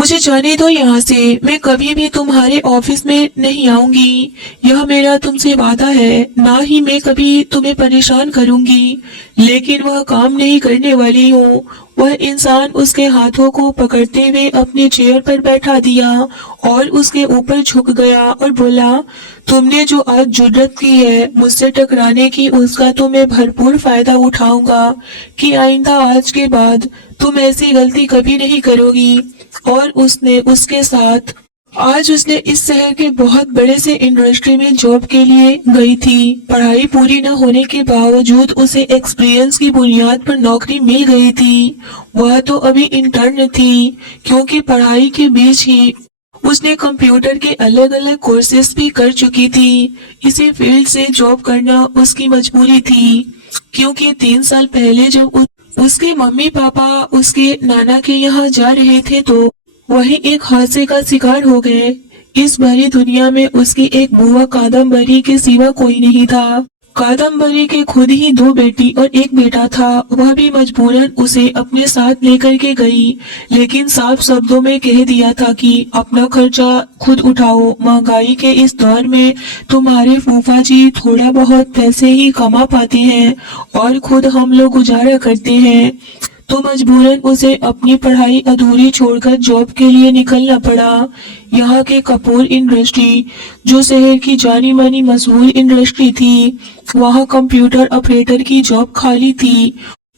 मुझे जाने दो यहाँ से। मैं कभी भी तुम्हारे ऑफिस में नहीं आऊंगी। यह मेरा तुमसे वादा है। ना ही मैं कभी तुम्हें परेशान करूंगी। लेकिन वह काम नहीं करने वाली हो। वह इंसान उसके हाथों को पकड़ते हुए अपने चेयर पर बैठा दिया और उसके ऊपर झुक गया और बोला, तुमने जो आज जुर्रत की है मुझसे टकराने की, उसका तो मैं भरपूर फायदा उठाऊंगा कि आइंदा आज के बाद तुम ऐसी गलती कभी नहीं करोगी। और उसने उसके साथ आज उसने इस शहर के बहुत बड़े से इंडस्ट्री में जॉब के लिए गई थी। पढ़ाई पूरी न होने के बावजूद उसे एक्सपीरियंस की बुनियाद पर नौकरी मिल गई थी। वह तो अभी इंटर्न थी, क्योंकि पढ़ाई के बीच ही उसने कंप्यूटर के अलग अलग कोर्सेज भी कर चुकी थी। इसी फील्ड से जॉब करना उसकी मजबूरी थी, क्योंकि 3 साल पहले जब उसके मम्मी पापा उसके नाना के यहाँ जा रहे थे तो वही एक हादसे का शिकार हो गए। इस भरी दुनिया में उसकी एक बुआ कादम्बरी के सिवा कोई नहीं था। कादम्बरी के खुद ही 2 बेटी और 1 बेटा था। वह भी मजबूरन उसे अपने साथ लेकर के गई, लेकिन साफ शब्दों में कह दिया था कि अपना खर्चा खुद उठाओ। महंगाई के इस दौर में तुम्हारे फूफा जी थोड़ा बहुत पैसे ही कमा पाते हैं और खुद हम लोग गुजारा करते हैं। तो मजबूरन उसे अपनी पढ़ाई अधूरी छोड़कर जॉब के लिए निकलना पड़ा। यहाँ के कपूर इंडस्ट्री, जो शहर की जानी मानी मशहूर इंडस्ट्री थी, वहाँ कंप्यूटर ऑपरेटर की जॉब खाली थी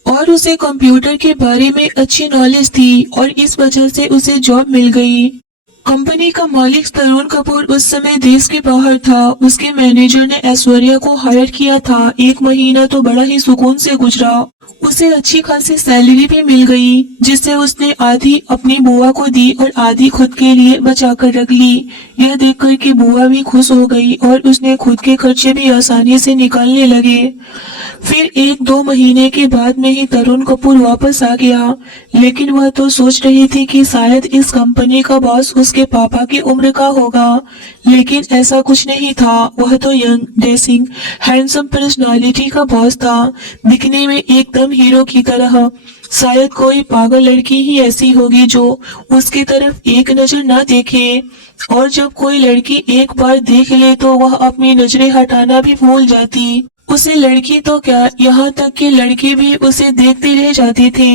और उसे कंप्यूटर के बारे में अच्छी नॉलेज थी और इस वजह से उसे जॉब मिल गई। कंपनी का मालिक तरुण कपूर उस समय देश के बाहर था। उसके मैनेजर ने ऐश्वर्या को हायर किया था। 1 महीना तो बड़ा ही सुकून से गुजरा। उसे अच्छी खासी सैलरी भी मिल गई, जिससे उसने आधी अपनी बुआ को दी और आधी खुद के लिए बचा कर रख ली। यह देखकर कि बुआ भी खुश हो गई और उसने खुद के खर्चे भी आसानी से निकालने लगे। फिर 1-2 महीने के बाद में ही तरुण कपूर वापस आ गया, लेकिन वह तो सोच रही थी कि शायद इस कंपनी का बॉस उसके पापा की उम्र का होगा, लेकिन ऐसा कुछ नहीं था। वह तो यंग, डेसिंग, हैंडसम पर्सनालिटी का बॉस था, दिखने में एकदम हीरो की तरह। शायद कोई पागल लड़की ही ऐसी होगी जो उसकी तरफ एक नजर ना देखे, और जब कोई लड़की एक बार देख ले तो वह अपनी नजरें हटाना भी भूल जाती। उसे लड़की तो क्या, यहाँ तक कि लड़के भी उसे देखते रह जाते थे।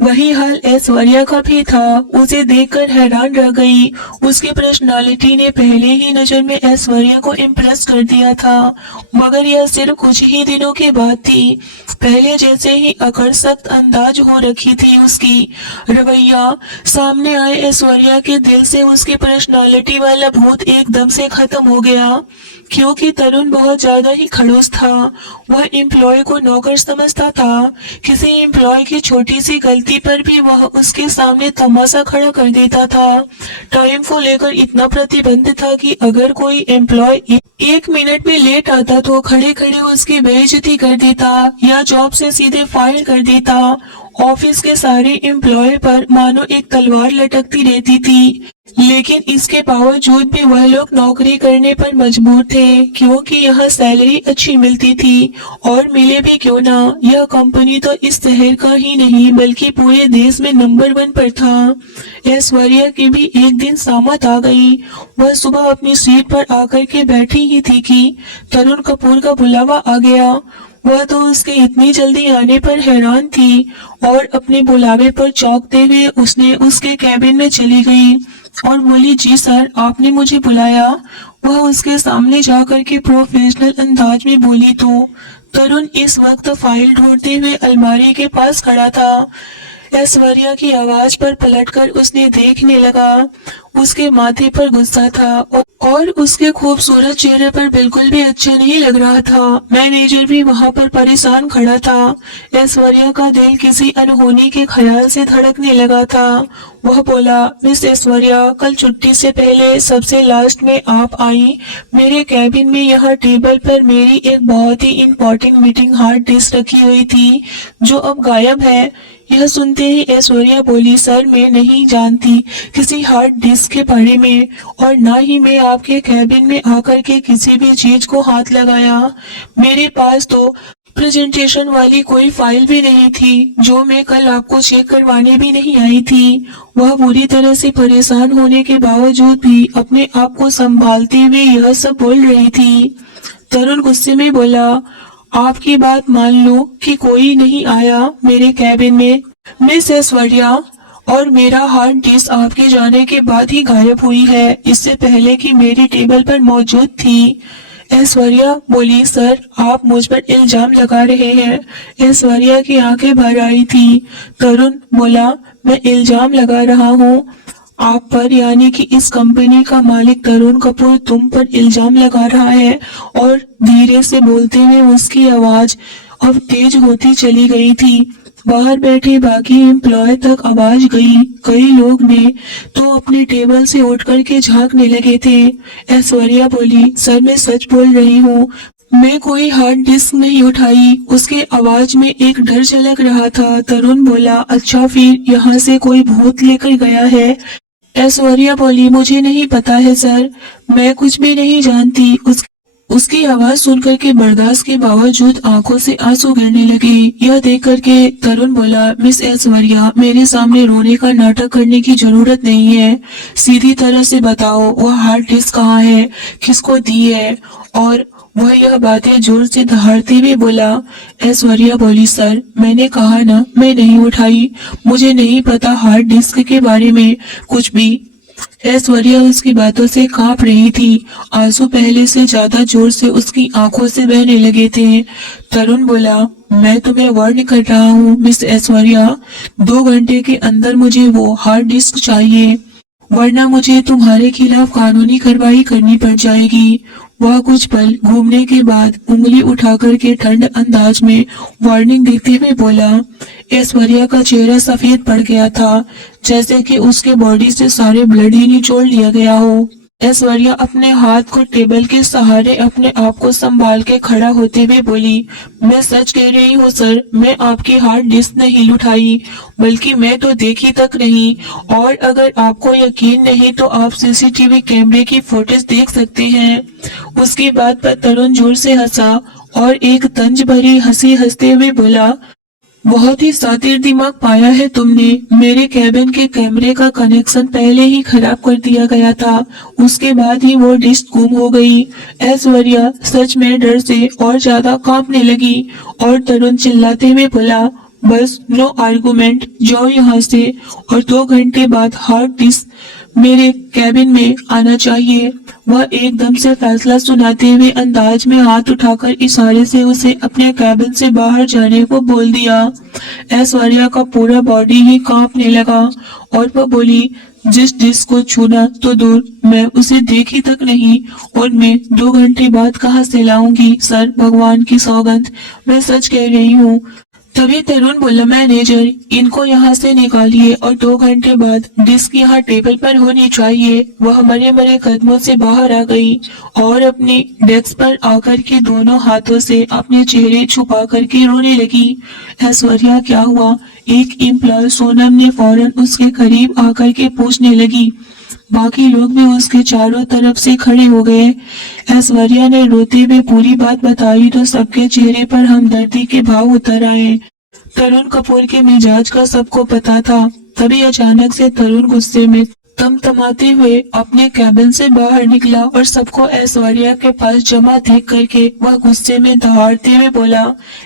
वही हाल ऐश्वर्या का भी था। उसे देखकर हैरान रह गई। उसकी पर्सनालिटी ने पहले ही नजर में ऐश्वर्या को इम्प्रेस कर दिया था, मगर यह सिर्फ कुछ ही दिनों की बात थी। पहले जैसे ही अकड़ सख्त अंदाज हो रखी थी उसकी रवैया, सामने आए ऐश्वर्या के दिल से उसकी पर्सनालिटी वाला भूत एकदम से खत्म हो गया, क्योंकि तरुण बहुत ज्यादा ही खड़ूस था। वह एम्प्लॉय को नौकर समझता था। किसी एम्प्लॉय की छोटी सी गलती पर भी वह उसके सामने तमाशा खड़ा कर देता था। टाइम को लेकर इतना प्रतिबंध था कि अगर कोई एम्प्लॉय 1 मिनट में लेट आता तो खड़े खड़े उसकी बेइज्जती कर देता या जॉब से सीधे फायर कर देता। ऑफिस के सारे एम्प्लॉय पर मानो एक तलवार लटकती रहती थी, लेकिन इसके बावजूद भी वह लोग नौकरी करने पर मजबूर थे, क्योंकि यहाँ सैलरी अच्छी मिलती थी। और मिले भी क्यों ना, यह कंपनी तो इस शहर का ही नहीं बल्कि पूरे देश में नंबर 1 पर था। ऐश्वर्या की भी एक दिन सामत आ गई। वह सुबह अपनी सीट पर आकर के बैठी ही थी कि तरुण कपूर का बुलावा आ गया। वह तो उसके इतनी जल्दी आने पर हैरान थी और अपने बुलावे पर चौंकते हुए उसने उसके कैबिन में चली गई और बोली, जी सर, आपने मुझे बुलाया। वह उसके सामने जाकर के प्रोफेशनल अंदाज में बोली तो तरुण इस वक्त फाइल ढूंढते हुए अलमारी के पास खड़ा था। ऐश्वर्या की आवाज पर पलटकर उसने देखने लगा। उसके माथे पर गुस्सा था और उसके खूबसूरत चेहरे पर बिल्कुल भी अच्छा नहीं लग रहा था। मैनेजर भी वहां पर परेशान खड़ा था। ऐश्वर्या का दिल किसी अनहोनी के ख्याल से धड़कने लगा था। वह बोला, मिस ऐश्वर्या, कल छुट्टी से पहले सबसे लास्ट में आप आई। मेरे कैबिन में यहाँ टेबल पर मेरी एक बहुत ही इम्पोर्टेंट मीटिंग हार्ड डिस्क रखी हुई थी, जो अब गायब है। यह सुनते ही ऐश्वर्या बोली, सर, मैं नहीं जानती किसी हार्ड डिस्क के बारे में, और ना ही मैं आपके कैबिन में आकर के किसी भी चीज को हाथ लगाया। मेरे पास तो प्रेजेंटेशन वाली कोई फाइल भी नहीं थी जो मैं कल आपको चेक करवाने भी नहीं आई थी। वह बुरी तरह से परेशान होने के बावजूद भी अपने आप को संभालते हुए यह सब बोल रही थी। तरुण गुस्से में बोला, आपकी बात मान लो कि कोई नहीं आया मेरे कैबिन में। मिस ऐश्वर्या, और मेरा हार्ड डिस्क आपके जाने के बाद ही गायब हुई है, इससे पहले कि मेरी टेबल पर मौजूद थी। ऐश्वर्या बोली, सर आप मुझ पर इल्जाम लगा रहे हैं। ऐश्वर्या की आंखें भर आई थी। तरुण बोला, मैं इल्जाम लगा रहा हूँ आप पर, यानी कि इस कंपनी का मालिक तरुण कपूर तुम पर इल्जाम लगा रहा है। और धीरे से बोलते हुए उसकी आवाज अब तेज होती चली गई थी। बाहर बैठे बाकी एम्प्लॉय तक आवाज गई। कई लोग ने तो अपने टेबल से उठ करके झांकने लगे थे। ऐश्वर्या बोली, सर मैं सच बोल रही हूँ, मैं कोई हार्ड डिस्क नहीं उठाई। उसके आवाज में एक डर झलक रहा था। तरुण बोला, अच्छा फिर यहाँ से कोई भूत लेकर गया है। ऐश्वर्या बोली, मुझे नहीं पता है सर, मैं कुछ भी नहीं जानती। उसकी आवाज सुनकर के बर्दाश्त के बावजूद आंखों से आंसू गिरने लगे। यह देख करके तरुण बोला, मिस ऐश्वर्या, मेरे सामने रोने का नाटक करने की जरूरत नहीं है। सीधी तरह से बताओ वह हार्ड डिस्क कहाँ है, किसको दी है। और वह यह बातें जोर से दहाड़ते हुए बोला। ऐश्वर्या बोली, सर मैंने कहा ना, मैं नहीं उठाई, मुझे नहीं पता हार्ड डिस्क के बारे में कुछ भी। ऐश्वर्या उसकी बातों से कांप रही थी। आंसू पहले से ज्यादा जोर से उसकी आंखों से बहने लगे थे। तरुण बोला, मैं तुम्हें वार्न कर रहा हूँ मिस ऐश्वर्या, 2 घंटे के अंदर मुझे वो हार्ड डिस्क चाहिए, वरना मुझे तुम्हारे खिलाफ कानूनी कार्रवाई करनी पड़ जाएगी। वह कुछ पल घूमने के बाद उंगली उठा करके ठंड अंदाज में वार्निंग देते हुए बोला। ऐश्वर्या का चेहरा सफेद पड़ गया था, जैसे कि उसके बॉडी से सारे ब्लड ही निचोड़ लिया गया हो। ऐश्वर्या अपने हाथ को टेबल के सहारे अपने आप को संभाल के खड़ा होते हुए बोली, मैं सच कह रही हूँ सर, मैं आपकी हार्ड डिस्क नहीं लुटाई, बल्कि मैं तो देखी तक नहीं। और अगर आपको यकीन नहीं तो आप सीसीटीवी कैमरे की फुटेज देख सकते हैं। उसकी बात पर तरुण जोर से हंसा और एक तंज भरी हंसी हंसते हुए बोला, बहुत ही शातिर दिमाग पाया है तुमने। मेरे कैबिन के कैमरे का कनेक्शन पहले ही खराब कर दिया गया था, उसके बाद ही वो डिस्क गुम हो गई। ऐश्वर्या सच में डर से और ज्यादा कांपने लगी और तरुण चिल्लाते हुए बोला, बस नो आर्गुमेंट, जाओ यहाँ से, और 2 घंटे बाद हार्ड डिस्क मेरे कैबिन में आना चाहिए। वह एकदम से फैसला सुनाते हुए अंदाज में हाथ उठाकर इशारे से उसे अपने कैबिन से बाहर जाने को बोल दिया। ऐश्वर्या का पूरा बॉडी ही कांपने लगा और वह बोली, जिस डिस्क को छूना तो दूर, मैं उसे देखी तक नहीं, और मैं 2 घंटे बाद कहाँ से लाऊंगी सर, भगवान की सौगंध, मैं सच कह रही हूँ। तभी तरुण बोला, मैनेजर इनको यहाँ से निकालिए और 2 घंटे बाद डिस्क यहाँ टेबल पर होनी चाहिए। वह मरे मरे कदमों से बाहर आ गई और अपने डेस्क पर आकर के दोनों हाथों से अपने चेहरे छुपा करके रोने लगी। ऐश्वर्या क्या हुआ? एक एम्प्लॉय सोनम ने फौरन उसके करीब आकर के पूछने लगी। बाकी लोग भी उसके चारों तरफ से खड़े हो गए। ऐश्वर्या ने रोते हुए पूरी बात बताई तो सबके चेहरे पर हमदर्दी के भाव उतर आए। तरुण कपूर के मिजाज का सबको पता था। तभी अचानक से तरुण गुस्से में तमतमाते हुए अपने कैबिन से बाहर निकला और सबको ऐश्वर्या के पास जमा देख करके वह गुस्से में दहाड़ते हुए बोला,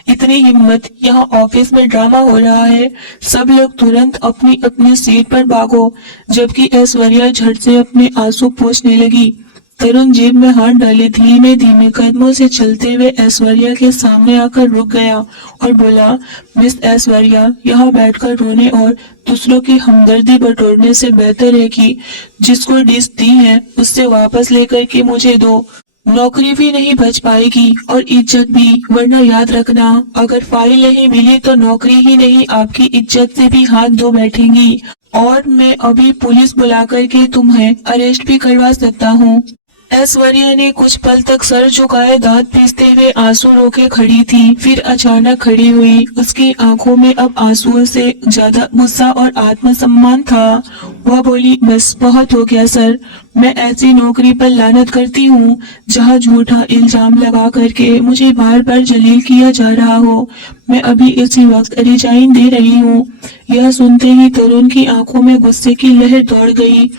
इतनी हिम्मत, यहाँ ऑफिस में ड्रामा हो रहा है, सब लोग तुरंत अपनी अपनी सीट पर भागो। जबकि ऐश्वर्या झट से अपने आंसू पोंछने लगी। तरुण जेब में हाथ डाले धीमे धीमे कदमों से चलते हुए ऐश्वर्या के सामने आकर रुक गया और बोला, मिस ऐश्वर्या, यहाँ बैठकर रोने और दूसरों की हमदर्दी बटोरने से बेहतर है कि जिसको डिस्क दी है उससे वापस लेकर के मुझे दो। नौकरी भी नहीं बच पाएगी और इज्जत भी, वरना याद रखना, अगर फाइल नहीं मिली तो नौकरी ही नहीं, आपकी इज्जत से भी हाथ धो बैठेंगी और मैं अभी पुलिस बुला करके तुम्हें अरेस्ट भी करवा सकता हूँ। ऐश्वर्या ने कुछ पल तक सर झुकाए दांत पीसते हुए आंसू रोके खड़ी थी, फिर अचानक खड़ी हुई। उसकी आंखों में अब आंसुओं से ज्यादा गुस्सा और आत्मसम्मान था। वह बोली, बस बहुत हो गया सर। मैं ऐसी नौकरी पर लानत करती हूँ जहाँ झूठा इल्जाम लगा करके मुझे बार बार जलील किया जा रहा हो। मैं अभी इसी वक्त रिजाइन दे रही हूँ। यह सुनते ही तरुण की आंखों में गुस्से की लहर दौड़ गई।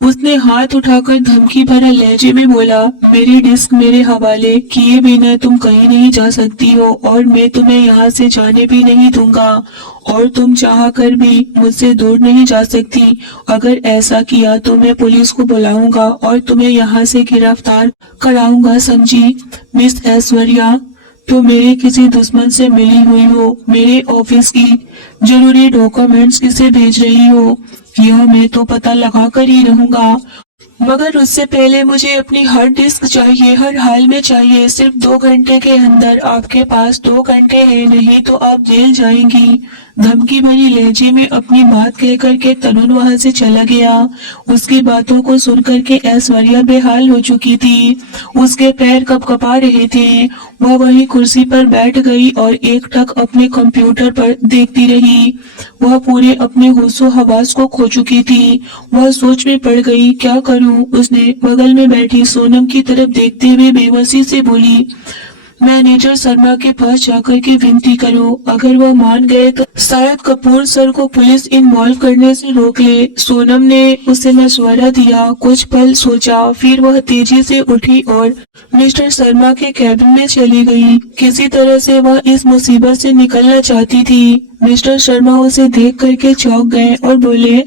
उसने हाथ उठाकर धमकी भरा लहजे में बोला, मेरी डिस्क मेरे हवाले किए बिना तुम कहीं नहीं जा सकती हो और मैं तुम्हें यहाँ से जाने भी नहीं दूंगा और तुम चाह कर भी मुझसे दूर नहीं जा सकती। अगर ऐसा किया तो मैं पुलिस को बुलाऊंगा और तुम्हें यहाँ से गिरफ्तार कराऊंगा, समझी? मिस ऐश्वर्या, तो मेरे किसी दुश्मन से मिली हुई हो, मेरे ऑफिस की जरूरी डॉक्यूमेंट्स किसे भेज रही हो, यह मैं तो पता लगा कर ही रहूंगा। मगर उससे पहले मुझे अपनी हार्ड डिस्क चाहिए, हर हाल में चाहिए। सिर्फ 2 घंटे के अंदर। आपके पास 2 घंटे हैं, नहीं तो आप जेल जाएंगी। धमकी भरी लहजे में अपनी बात कहकर के तरुण वहां से चला गया। उसकी बातों को सुनकर के ऐश्वर्या बेहाल हो चुकी थी। उसके पैर कपकपा रहे थे। वह वहीं कुर्सी पर बैठ गई और एकटक अपने कंप्यूटर पर देखती रही। वह पूरे अपने होशो हवास को खो चुकी थी। वह सोच में पड़ गई, क्या करूं? उसने बगल में बैठी सोनम की तरफ देखते हुए बेबसी से बोली, मैनेजर शर्मा के पास जाकर के विनती करो। अगर वह मान गए तो शायद कपूर सर को पुलिस इन्वॉल्व करने से रोक ले। सोनम ने उसे मशवरा दिया। कुछ पल सोचा, फिर वह तेजी से उठी और मिस्टर शर्मा के कैबिन में चली गई। किसी तरह से वह इस मुसीबत से निकलना चाहती थी। मिस्टर शर्मा उसे देख करके चौंक गए और बोले,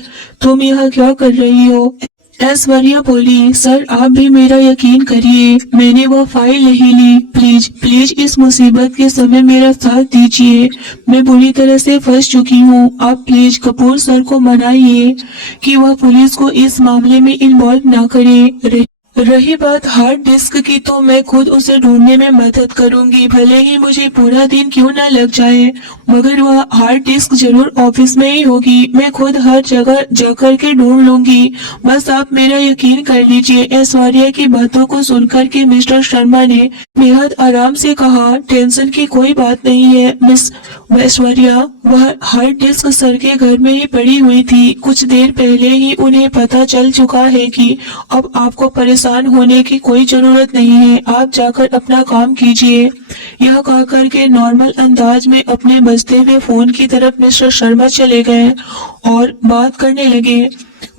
तुम यहाँ क्या कर रही हो? ऐश्वर्या बोली, सर आप भी मेरा यकीन करिए, मैंने वह फाइल नहीं ली। प्लीज प्लीज इस मुसीबत के समय मेरा साथ दीजिए। मैं बुरी तरह से फंस चुकी हूँ। आप प्लीज कपूर सर को मनाइए कि वह पुलिस को इस मामले में इन्वॉल्व ना करे। रही बात हार्ड डिस्क की, तो मैं खुद उसे ढूंढने में मदद करूंगी, भले ही मुझे पूरा दिन क्यों ना लग जाए, मगर वह हार्ड डिस्क जरूर ऑफिस में ही होगी। मैं खुद हर जगह जाकर के ढूंढ लूंगी, बस आप मेरा यकीन कर लीजिए। ऐश्वर्या की बातों को सुनकर के मिस्टर शर्मा ने बेहद आराम से कहा, टेंशन की कोई बात नहीं है मिस ऐश्वर्या। वह हार्ड डिस्क सर के घर में ही पड़ी हुई थी। कुछ देर पहले ही उन्हें पता चल चुका है कि अब आपको परेशान होने की कोई जरूरत नहीं है। आप जाकर अपना काम कीजिए। यह कहकर के नॉर्मल अंदाज में अपने बजते हुए फोन की तरफ मिस्टर शर्मा चले गए और बात करने लगे।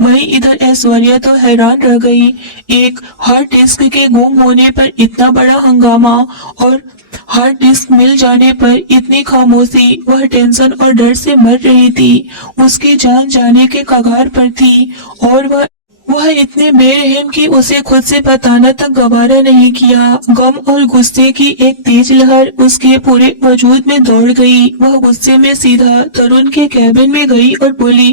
वहीं इधर ऐश्वर्या तो हैरान रह गई। एक हार्ड डिस्क के गुम होने पर इतना बड़ा हंगामा और हार्ड डिस्क मिल जाने पर इतनी खामोशी। वह टेंशन और डर से मर रही थी। उसकी जान जाने के कगार पर थी और वह इतने बेरहम कि उसे खुद से बताना तक गवारा नहीं किया। गम और गुस्से की एक तेज लहर उसके पूरे वजूद में दौड़ गई। वह गुस्से में सीधा तरुण के कैबिन में गई और बोली,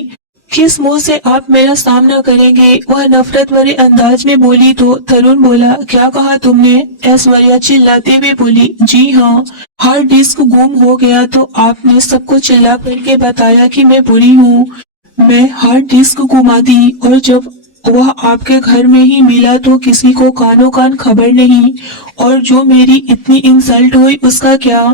किस मुंह से आप मेरा सामना करेंगे? वह नफरत भरे अंदाज में बोली तो तरुण बोला, क्या कहा तुमने? ऐश्वर्या चिल्लाते हुए बोली, जी हाँ, हार्ड डिस्क गुम हो गया तो आपने सबको चिल्ला करके बताया कि मैं बुरी हूँ। मैं हार्ड डिस्क गुमा दी और जब वह आपके घर में ही मिला तो किसी को कानों कान खबर नहीं। और जो मेरी इतनी इंसल्ट हुई उसका क्या?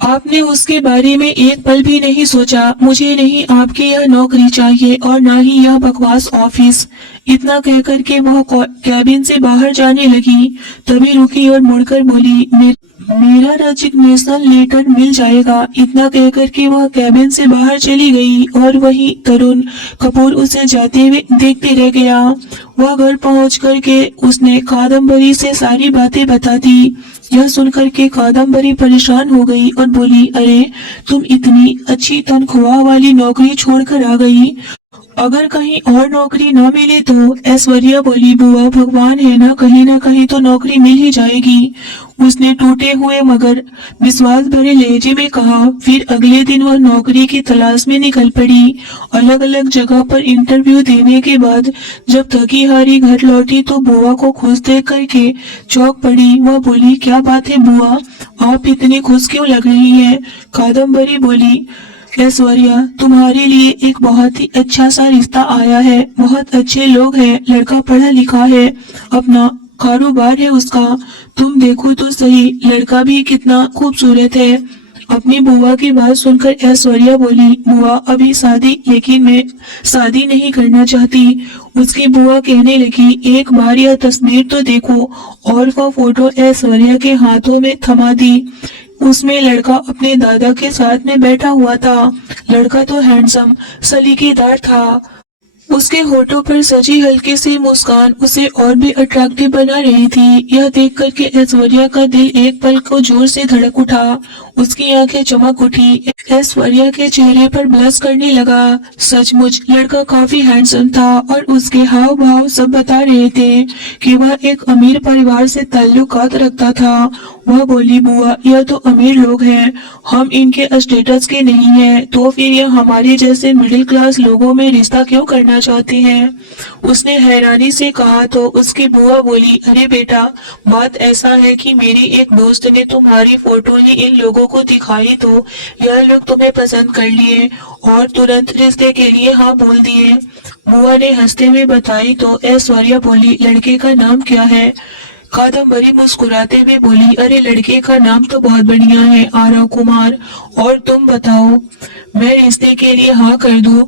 आपने उसके बारे में एक पल भी नहीं सोचा। मुझे नहीं आपकी यह नौकरी चाहिए और ना ही यह बकवास ऑफिस। इतना कहकर के वह कैबिन से बाहर जाने लगी, तभी रुकी और मुड़कर बोली, मेरा रेजिग्नेशन लेटर मिल जाएगा। इतना कहकर के वह कैबिन से बाहर चली गई और वही तरुण कपूर उसे जाते हुए देखते रह गया। वह घर पहुंच करके उसने कादम्बरी से सारी बातें बता दी। यह सुनकर के कादम्बरी परेशान हो गई और बोली, अरे तुम इतनी अच्छी तनख्वाह वाली नौकरी छोड़कर आ गई, अगर कहीं और नौकरी न मिले तो? ऐश्वर्या बोली, बुआ भगवान है ना कहीं तो नौकरी मिल ही जाएगी। उसने टूटे हुए मगर विश्वास भरे लहजे में कहा। फिर अगले दिन वह नौकरी की तलाश में निकल पड़ी। अलग अलग जगह पर इंटरव्यू देने के बाद जब थकी हारी घर लौटी तो बुआ को खुश देख करके चौंक पड़ी। वह बोली, क्या बात है बुआ, आप इतनी खुश क्यों लग रही हैं? कादम्बरी बोली, ऐश्वर्या तुम्हारे लिए एक बहुत ही अच्छा सा रिश्ता आया है। बहुत अच्छे लोग हैं, लड़का पढ़ा लिखा है, अपना कारोबार है उसका। तुम देखो तो सही, लड़का भी कितना खूबसूरत है। अपनी बुआ की बात सुनकर ऐश्वर्या बोली, बुआ अभी शादी, लेकिन मैं शादी नहीं करना चाहती। उसकी बुआ कहने लगी, एक बार यह तस्वीर तो देखो। और वह फोटो ऐश्वर्या के हाथों में थमा दी। उसमें लड़का अपने दादा के साथ में बैठा हुआ था। लड़का तो हैंडसम, सलीकेदार था। उसके होठों पर सजी हल्की सी मुस्कान उसे और भी अट्रैक्टिव बना रही थी। यह देख कर के ऐश्वर्या का दिल एक पल को जोर से धड़क उठा। उसकी आंखें चमक उठी। ऐश्वर्या के चेहरे पर ब्लश करने लगा। सचमुच लड़का काफी हैंडसम था और उसके हाव भाव सब बता रहे थे कि वह एक अमीर परिवार से ताल्लुकात रखता था। वह बोली, बुआ यह तो अमीर लोग हैं, हम इनके स्टेटस के नहीं हैं, तो फिर यह हमारे जैसे मिडिल क्लास लोगों में रिश्ता क्यों करना चाहते हैं। उसने हैरानी से कहा तो उसकी बुआ बोली, अरे बेटा, बात ऐसा है कि मेरी एक दोस्त ने तुम्हारी फोटो ही इन लोगों को दिखाई तो यह लोग तुम्हें पसंद कर लिए और तुरंत रिश्ते के लिए हाँ बोल दिए। बुआ ने हंसते हुए बताई तो ऐश्वर्या बोली, लड़के का नाम क्या है। कादम्बरी मुस्कुराते हुए बोली, अरे लड़के का नाम तो बहुत बढ़िया है, आरव कुमार। और तुम बताओ, मैं रिश्ते के लिए हाँ कर दूं।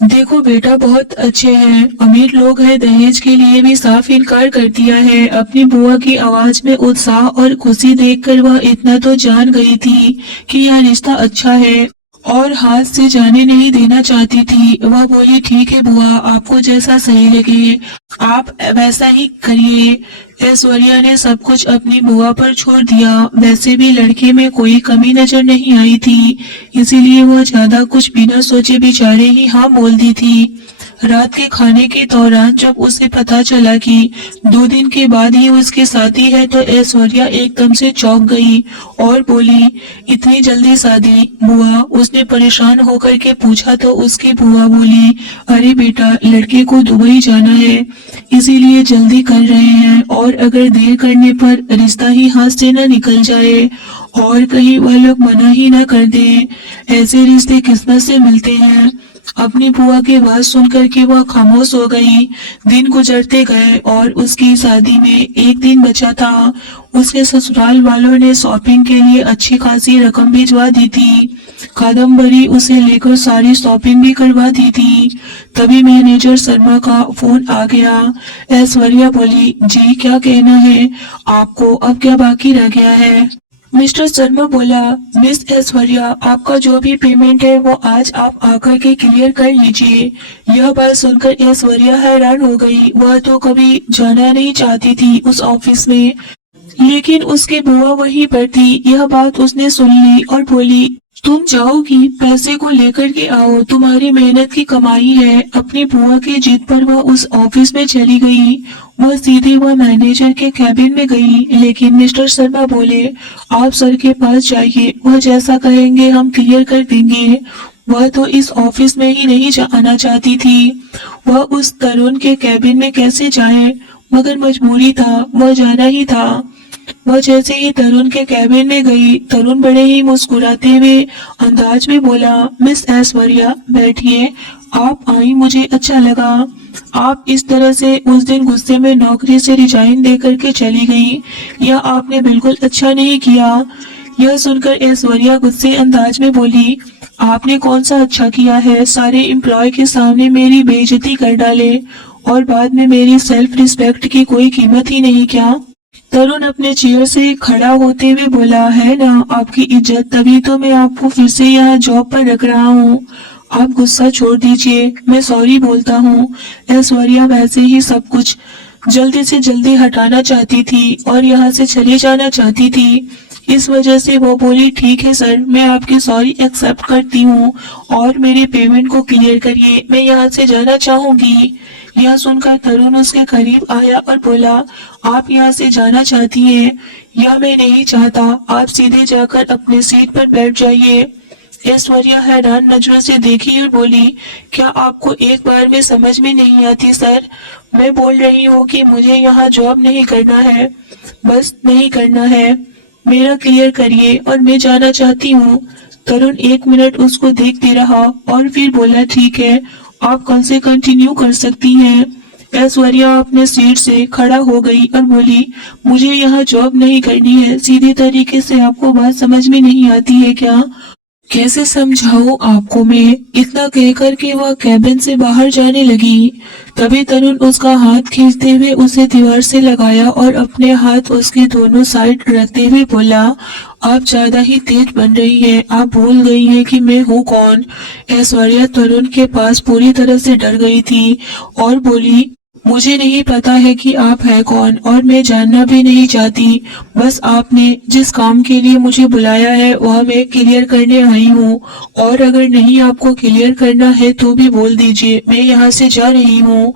देखो बेटा, बहुत अच्छे हैं, अमीर लोग हैं, दहेज के लिए भी साफ इनकार कर दिया है। अपनी बुआ की आवाज में उत्साह और खुशी देखकर वह इतना तो जान गई थी कि यह रिश्ता अच्छा है और हाथ से जाने नहीं देना चाहती थी। वह बोली, ठीक है बुआ, आपको जैसा सही लगे आप वैसा ही करिए। ऐश्वर्या ने सब कुछ अपनी बुआ पर छोड़ दिया। वैसे भी लड़के में कोई कमी नजर नहीं आई थी, इसीलिए वह ज्यादा कुछ बिना सोचे विचारे ही हाँ बोल दी थी। रात के खाने के दौरान जब उसे पता चला कि 2 दिन के बाद ही उसकी शादी है तो ऐश्वर्या एकदम से चौंक गई और बोली, इतनी जल्दी शादी बुआ। उसने परेशान होकर के पूछा तो उसकी बुआ बोली, अरे बेटा, लड़के को दुबई जाना है, इसीलिए जल्दी कर रहे हैं और अगर देर करने पर रिश्ता ही हाथ से न निकल जाए और कहीं वह लोग मना ही न कर दें। ऐसे रिश्ते किस्मत से मिलते हैं। अपनी बुआ की बात सुनकर के वह खामोश हो गई। दिन गुजरते गए और उसकी शादी में 1 दिन बचा था। उसके ससुराल वालों ने शॉपिंग के लिए अच्छी खासी रकम भिजवा दी थी। कादम्बरी उसे लेकर सारी शॉपिंग भी करवा दी थी। तभी मैनेजर शर्मा का फोन आ गया। ऐश्वर्या बोली, जी क्या कहना है आपको, अब क्या बाकी रह गया है। मिस्टर शर्मा बोला, मिस ऐश्वर्या, आपका जो भी पेमेंट है वो आज आप आकर के क्लियर कर लीजिए। यह बात सुनकर ऐश्वर्या हैरान हो गई। वह तो कभी जाना नहीं चाहती थी उस ऑफिस में, लेकिन उसके बुआ वहीं पर थी। यह बात उसने सुन ली और बोली, तुम जाओगी, पैसे को लेकर के आओ, तुम्हारी मेहनत की कमाई है। अपनी बुआ की जिद पर वह उस ऑफिस में चली गई। वह सीधे वह मैनेजर के कैबिन में गई, लेकिन मिस्टर शर्मा बोले, आप सर के पास जाइए, वह जैसा कहेंगे हम क्लियर कर देंगे। वह तो इस ऑफिस में ही नहीं आना चाहती थी। वह उस तरुण के कैबिन में कैसे जाए, मगर मजबूरी था, वह जाना ही था। वह जैसे ही तरुण के कैबिन में गई, तरुण बड़े ही मुस्कुराते हुए अंदाज में बोला, मिस ऐश्वर्या बैठिए, आप आई मुझे अच्छा लगा। आप इस तरह से उस दिन गुस्से में नौकरी से रिजाइन दे करके चली गई, यह आपने बिल्कुल अच्छा नहीं किया। यह सुनकर ऐश्वर्या गुस्से अंदाज में बोली, आपने कौन सा अच्छा किया है, सारे एम्प्लॉय के सामने मेरी बेइज्जती कर डाले और बाद में मेरी सेल्फ रिस्पेक्ट की कोई कीमत ही नहीं क्या। तरुण अपने चेयर से खड़ा होते हुए बोला, है ना आपकी इज्जत, तभी तो मैं आपको फिर से यहाँ जॉब पर रख रहा हूँ। आप गुस्सा छोड़ दीजिए, मैं सॉरी बोलता हूँ। ऐश्वर्या वैसे ही सब कुछ जल्दी से जल्दी हटाना चाहती थी और यहाँ से चले जाना चाहती थी। इस वजह से वो बोली, ठीक है सर, मैं आपकी सॉरी एक्सेप्ट करती हूँ और मेरे पेमेंट को क्लियर करिए, मैं यहाँ से जाना चाहूंगी। यह सुनकर तरुण उसके करीब आया और बोला, आप यहाँ से जाना चाहती हैं? यह मैं नहीं चाहता, आप सीधे जाकर अपने सीट पर बैठ जाइए। ऐश्वर्या हैरान नजरों से देखी और बोली, क्या आपको एक बार में समझ में नहीं आती सर? मैं बोल रही हूँ कि मुझे यहाँ जॉब नहीं करना है, बस नहीं करना है, मेरा क्लियर करिए और मैं जाना चाहती हूँ। तरुण 1 मिनट उसको देखते रहा और फिर बोला, ठीक है, आप कल से कंटिन्यू कर सकती हैं। ऐश्वर्या अपने सीट से खड़ा हो गई और बोली, मुझे यहाँ जॉब नहीं करनी है। सीधे तरीके से आपको बात समझ में नहीं आती है क्या? कैसे समझाऊं आपको मैं? इतना कहकर के वह कैबिन से बाहर जाने लगी। तभी तरुण उसका हाथ खींचते हुए उसे दीवार से लगाया और अपने हाथ उसके दोनों साइड रखते हुए बोला, आप ज्यादा ही तेज बन रही हैं। आप भूल गई हैं कि मैं हूँ कौन। ऐश्वर्या तरुण के पास पूरी तरह से डर गई थी और बोली, मुझे नहीं पता है कि आप है कौन और मैं जानना भी नहीं चाहती। बस आपने जिस काम के लिए मुझे बुलाया है वह मैं क्लियर करने आई हूँ, और अगर नहीं आपको क्लियर करना है तो भी बोल दीजिए, मैं यहाँ से जा रही हूँ।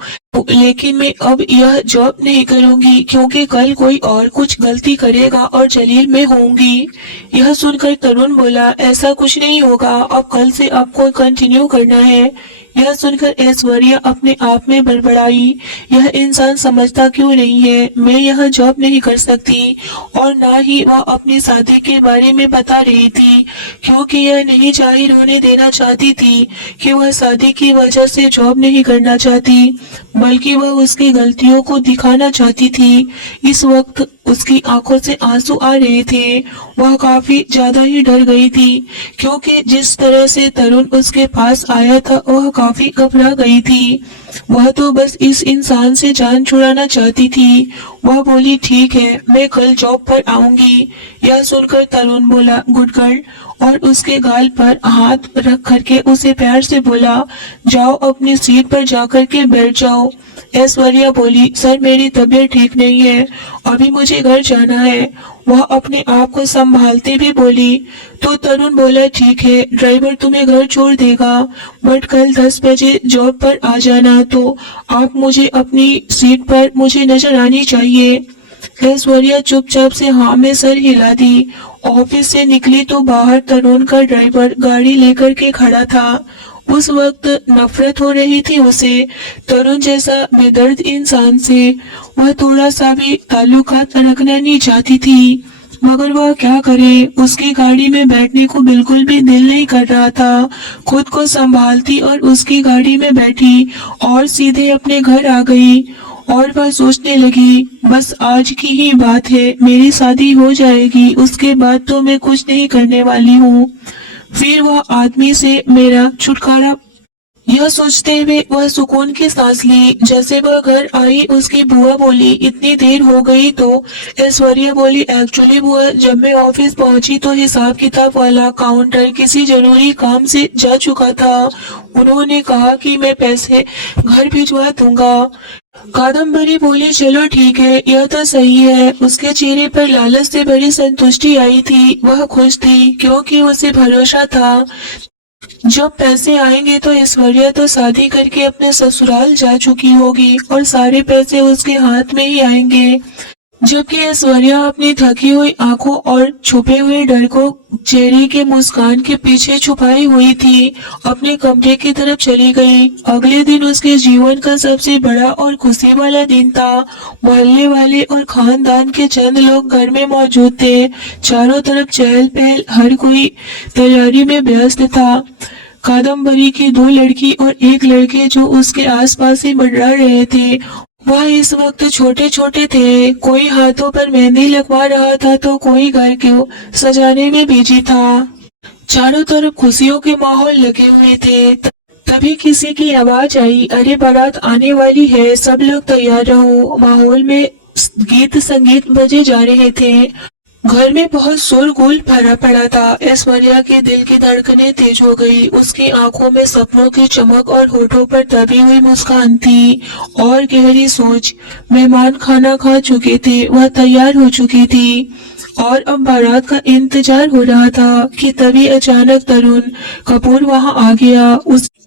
लेकिन मैं अब यह जॉब नहीं करूँगी क्योंकि कल कोई और कुछ गलती करेगा और जलील मैं होंगी। यह सुनकर तरुण बोला, ऐसा कुछ नहीं होगा, अब कल से आपको कंटिन्यू करना है। यह सुनकर ऐश्वर्या अपने आप में बड़बड़ाई, यह इंसान समझता क्यों नहीं है। मैं यह जॉब नहीं कर सकती। और ना ही वह अपनी शादी के बारे में बता रही थी क्योंकि यह नहीं जाहिर होने देना चाहती थी कि वह शादी की वजह से जॉब नहीं करना चाहती, बल्कि वह उसकी गलतियों को दिखाना चाहती थी। इस वक्त उसकी आंखों से आंसू आ रहे थे। वह काफी ज्यादा ही डर गई थी क्योंकि जिस तरह से तरुण उसके पास आया था वह काफी घबरा गई थी। वह तो बस इस इंसान से जान छुड़ाना चाहती थी। वह बोली, ठीक है, मैं कल जॉब पर आऊंगी। यह सुनकर तरुण बोला, गुड गर्ल, और उसके गाल पर हाथ रख करके उसे प्यार से बोला, जाओ अपनी सीट पर जाकर के बैठ जाओ। ऐश्वर्या बोली, सर मेरी तबीयत ठीक नहीं है, अभी मुझे घर जाना है। वह अपने आप को संभालते भी बोली। तो तरुण बोला, ठीक है, ड्राइवर तुम्हें घर छोड़ देगा, बट कल 10 बजे जॉब पर आ जाना, तो आप मुझे अपनी सीट पर मुझे नजर आनी चाहिए। ऐश्वर्या चुपचाप से हाँ में सर हिला दी। ऑफिस से निकली तो बाहर तरुण का ड्राइवर गाड़ी लेकर के खड़ा था। उस वक्त नफरत हो रही थी उसे तरुण जैसा बेदर्द इंसान से। वह थोड़ा सा भी ताल्लुकात रखना नहीं चाहती थी, मगर वह क्या करे, उसकी गाड़ी में बैठने को बिल्कुल भी दिल नहीं कर रहा था। खुद को संभालती और उसकी गाड़ी में बैठी और सीधे अपने घर आ गई। और वह सोचने लगी, बस आज की ही बात है, मेरी शादी हो जाएगी, उसके बाद तो मैं कुछ नहीं करने वाली हूँ, फिर वह आदमी से मेरा छुटकारा। यह सोचते हुए वह सुकून की सांस ली। जैसे वह घर आई उसकी बुआ बोली, इतनी देर हो गई? तो ऐश्वर्या बोली, एक्चुअली बुआ, जब मैं ऑफिस पहुंची तो हिसाब किताब वाला काउंटर किसी जरूरी काम से जा चुका था। उन्होंने कहा कि मैं पैसे घर भिजवा दूंगा। कादम्बरी बोली, चलो ठीक है, यह तो सही है। उसके चेहरे पर लालच से भरी संतुष्टि आई थी। वह खुश थी क्योंकि उसे भरोसा था जब पैसे आएंगे तो ऐश्वर्या तो शादी करके अपने ससुराल जा चुकी होगी और सारे पैसे उसके हाथ में ही आएंगे। जबकि ऐश्वर्या अपनी थकी हुई आंखों और छुपे हुए डर को चेहरे के मुस्कान के पीछे छुपाई हुई थी, अपने कमरे की तरफ चली गई। अगले दिन उसके जीवन का सबसे बड़ा और खुशी वाला दिन था। मोहल्ले वाले और खानदान के चंद लोग घर में मौजूद थे। चारों तरफ चहल पहल, हर कोई तैयारी में व्यस्त था। कादम्बरी की 2 लड़की और एक लड़के जो उसके आसपास ही मंडरा रहे थे, वह इस वक्त छोटे छोटे थे। कोई हाथों पर मेहंदी लगवा रहा था तो कोई घर को सजाने में बिजी था। चारों तरफ खुशियों के माहौल लगे हुए थे। तभी किसी की आवाज आई, अरे बारात आने वाली है, सब लोग तैयार रहो। माहौल में गीत संगीत बजे जा रहे थे। घर में बहुत शोरगुल भरा पड़ा था। ऐश्वर्या के दिल की धड़कनें तेज हो गई। उसकी आंखों में सपनों की चमक और होठों पर दबी हुई मुस्कान थी और गहरी सोच। मेहमान खाना खा चुके थे, वह तैयार हो चुकी थी और अब बारात का इंतजार हो रहा था कि तभी अचानक तरुण कपूर वहां आ गया।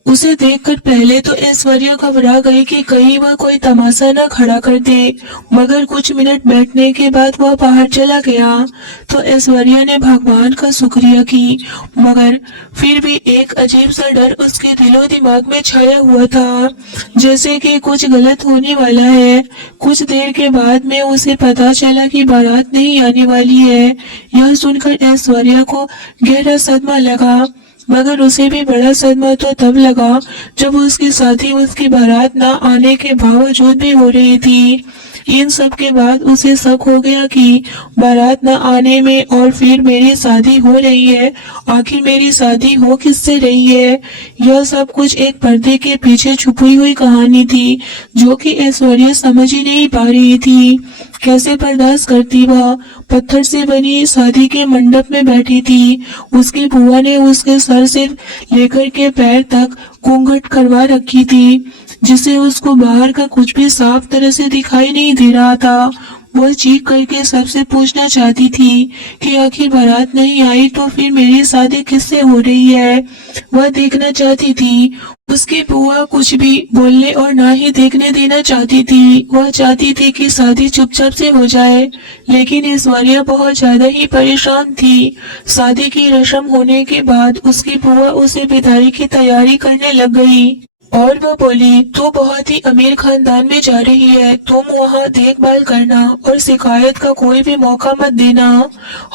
उसे देखकर पहले तो ऐश्वर्या घबरा गई कि कहीं वह कोई तमाशा न खड़ा कर दे, मगर कुछ मिनट बैठने के बाद वह बाहर चला गया। तो ऐश्वर्या ने भगवान का शुक्रिया की, मगर फिर भी एक अजीब सा डर उसके दिलो दिमाग में छाया हुआ था, जैसे कि कुछ गलत होने वाला है। कुछ देर के बाद में उसे पता चला कि बारात नहीं आने वाली है। यह सुनकर ऐश्वर्या को गहरा सदमा लगा। मगर उसे भी बड़ा सदमा तो तब लगा जब उसकी साथी उसकी बारात ना आने के बावजूद भी हो रही थी। इन सब के बाद उसे शक हो गया कि बारात न आने में और फिर मेरी शादी हो रही है, आखिर मेरी शादी हो किससे रही है। यह सब कुछ एक पर्दे के पीछे छुपी हुई कहानी थी जो कि ऐश्वर्या समझ ही नहीं पा रही थी। कैसे बर्दाश्त करती वह। पत्थर से बनी शादी के मंडप में बैठी थी। उसकी बुआ ने उसके सर से लेकर के पैर तक घूंघट करवा रखी थी, जिससे उसको बाहर का कुछ भी साफ तरह से दिखाई नहीं दे रहा था। वह चीख करके सबसे पूछना चाहती थी कि आखिर बारात नहीं आई तो फिर मेरी शादी किससे हो रही है। वह देखना चाहती थी। उसकी बुआ कुछ भी बोलने और ना ही देखने देना चाहती थी। वह चाहती थी कि शादी चुपचाप से हो जाए, लेकिन ऐश्वर्या बहुत ज्यादा ही परेशान थी। शादी की रस्म होने के बाद उसकी बुआ उसे विदाई की तैयारी करने लग गई और वह बोली, तू बहुत ही अमीर खानदान में जा रही है, तुम वहाँ देखभाल करना और शिकायत का कोई भी मौका मत देना।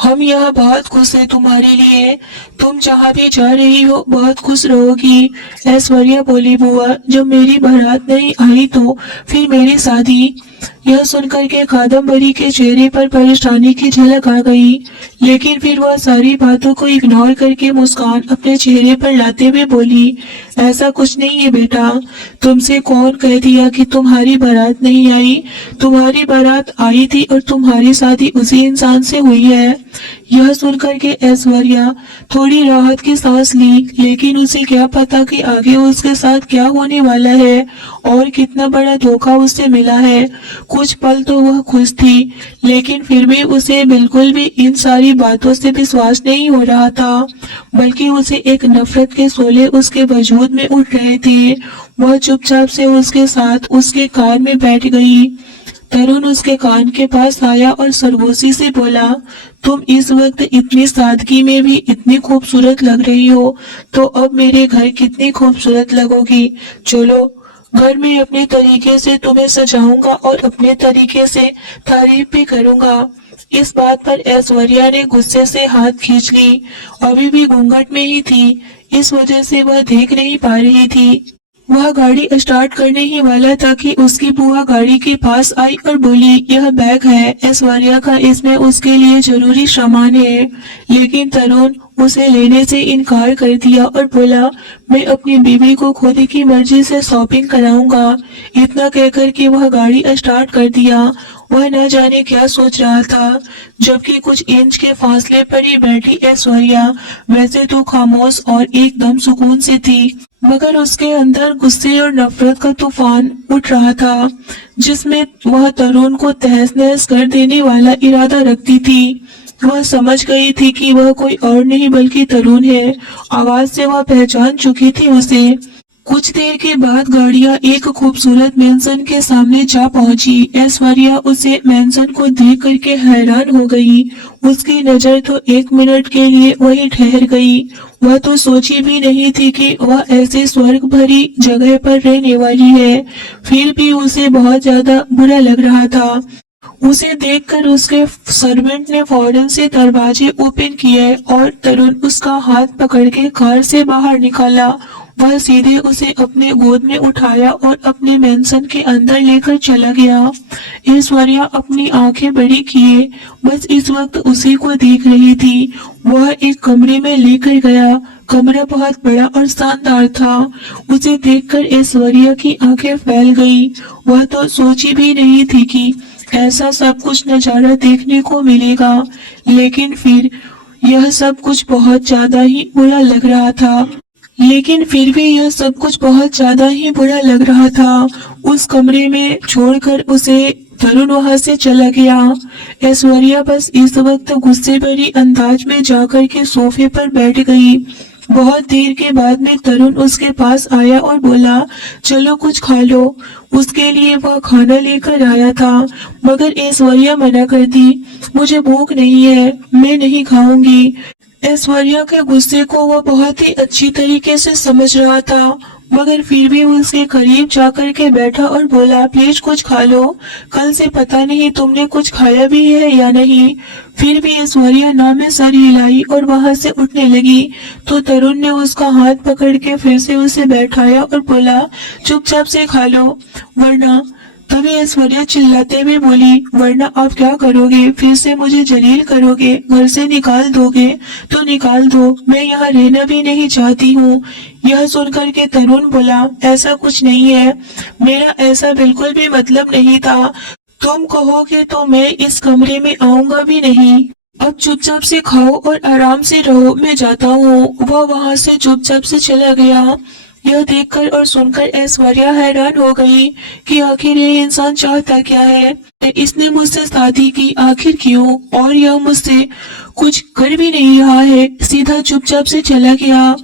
हम यहाँ बहुत खुश हैं तुम्हारे लिए, तुम जहाँ भी जा रही हो बहुत खुश रहोगी। ऐश्वर्या बोली, बुआ जब मेरी बारात नहीं आई तो फिर मेरी शादी। यह सुनकर के कादम्बरी के चेहरे पर परेशानी की झलक आ गई, लेकिन फिर वह सारी बातों को इग्नोर करके मुस्कान अपने चेहरे पर लाते हुए बोली, ऐसा कुछ नहीं है बेटा, तुमसे कौन कह दिया कि तुम्हारी बारात नहीं आई। तुम्हारी बारात आई थी और तुम्हारी शादी उसी इंसान से हुई है। यह सुनकर के ऐश्वर्या थोड़ी राहत की सांस ली, लेकिन उसे क्या पता कि आगे उसके साथ क्या होने वाला है और कितना बड़ा धोखा उससे मिला है। कुछ पल तो वह खुश थी, लेकिन फिर भी उसे बिल्कुल भी इन सारी बातों से विश्वास नहीं हो रहा था, बल्कि उसे एक नफरत के शोले उसके वजूद में उठ रहे थे। वह चुपचाप से उसके साथ उसके कार में बैठ गई। तरुण उसके कान के पास आया और सरगोशी से बोला, तुम इस वक्त इतनी सादगी में भी इतनी खूबसूरत लग रही हो, तो अब मेरे घर कितनी खूबसूरत लगोगी। चलो घर में अपने तरीके से तुम्हें सजाऊंगा और अपने तरीके से तारीफ भी करूंगा। इस बात पर ऐश्वर्या ने गुस्से से हाथ खींच ली। अभी भी घूंघट में ही थी, इस वजह से वह देख नहीं पा रही थी। वह गाड़ी स्टार्ट करने ही वाला था कि उसकी बुआ गाड़ी के पास आई और बोली, यह बैग है ऐश्वर्या का, इसमें उसके लिए जरूरी सामान है। लेकिन तरुण उसे लेने से इनकार कर दिया और बोला, मैं अपनी बीवी को खुद की मर्जी से शॉपिंग कराऊंगा। इतना कहकर के वह गाड़ी स्टार्ट कर दिया। वह न जाने क्या सोच रहा था, जबकि कुछ इंच के फासले पर ही बैठी ऐश्वर्या वैसे तो खामोश और एकदम सुकून से थी, मगर उसके अंदर गुस्से और नफरत का तूफान उठ रहा था, जिसमें वह तरुण को तहस नहस कर देने वाला इरादा रखती थी। वह समझ गई थी कि वह कोई और नहीं बल्कि तरुण है। आवाज से वह पहचान चुकी थी उसे। कुछ देर के बाद गाड़ियां एक खूबसूरत मेंशन के सामने जा पहुंची। ऐश्वर्या उसे मेंशन को देख करके हैरान हो गई। उसकी नजर तो एक मिनट के लिए वहीं ठहर गई। वह तो सोची भी नहीं थी कि वह ऐसे स्वर्ग भरी जगह पर रहने वाली है। फिर भी उसे बहुत ज्यादा बुरा लग रहा था। उसे देखकर उसके सर्वेंट ने फौरन से दरवाजे ओपन किए और तरुण उसका हाथ पकड़ के कार से बाहर निकाला। वह सीधे उसे अपने गोद में उठाया और अपने मेंशन के अंदर लेकर चला गया। ऐश्वर्या अपनी आंखें बड़ी किए बस इस वक्त उसी को देख रही थी। वह एक कमरे में लेकर गया। कमरा बहुत बड़ा और शानदार था। उसे देखकर ऐश्वर्या की आंखें फैल गई। वह तो सोची भी नहीं थी कि ऐसा सब कुछ नजारा देखने को मिलेगा, लेकिन फिर यह सब कुछ बहुत ज्यादा ही बुरा लग रहा था। उस कमरे में छोड़कर उसे तरुण वहां से चला गया। ऐश्वर्या बस इस वक्त गुस्से भरी अंदाज में जाकर के सोफे पर बैठ गई। बहुत देर के बाद में तरुण उसके पास आया और बोला, चलो कुछ खा लो। उसके लिए वह खाना लेकर आया था, मगर ऐश्वर्या मना कर दी, मुझे भूख नहीं है, मैं नहीं खाऊंगी। ऐश्वर्या के गुस्से को वह बहुत ही अच्छी तरीके से समझ रहा था, मगर फिर भी वो उसके करीब जाकर के बैठा और बोला, प्लीज कुछ खा लो, कल से पता नहीं तुमने कुछ खाया भी है या नहीं। फिर भी ऐश्वर्या ना में सर हिलाई और वहां से उठने लगी तो तरुण ने उसका हाथ पकड़ के फिर से उसे बैठाया और बोला, चुपचाप से खा लो वरना। तभी ऐश्वर्या चिल्लाते हुए बोली, वरना आप क्या करोगे? फिर से मुझे जलील करोगे, घर से निकाल दोगे तो निकाल दो, मैं यहाँ रहना भी नहीं चाहती हूँ। यह सुनकर के तरुण बोला, ऐसा कुछ नहीं है, मेरा ऐसा बिल्कुल भी मतलब नहीं था, तुम कहोगे तो मैं इस कमरे में आऊंगा भी नहीं। अब चुपचाप से खाओ और आराम से रहो, मैं जाता हूँ। वह वहां से चुपचाप से चला गया। यह देखकर और सुनकर ऐश्वर्या हैरान हो गई कि आखिर ये इंसान चाहता क्या है। इसने मुझसे शादी की आखिर क्यों, और यह मुझसे कुछ कर भी नहीं रहा है, सीधा चुपचाप से चला गया।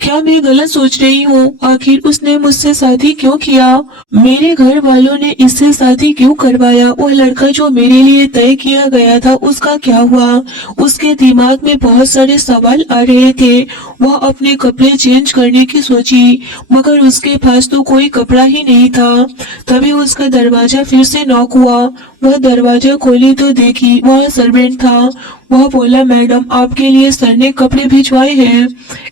क्या मैं गलत सोच रही हूँ? आखिर उसने मुझसे शादी क्यों किया? मेरे घर वालों ने इससे शादी क्यों करवाया? वह लड़का जो मेरे लिए तय किया गया था उसका क्या हुआ? उसके दिमाग में बहुत सारे सवाल आ रहे थे। वह अपने कपड़े चेंज करने की सोची मगर उसके पास तो कोई कपड़ा ही नहीं था। तभी उसका दरवाजा फिर से नॉक हुआ। वह दरवाजा खोली तो देखी वह सर्वेंट था। वह बोला, मैडम आपके लिए सर ने कपड़े भिजवाए हैं।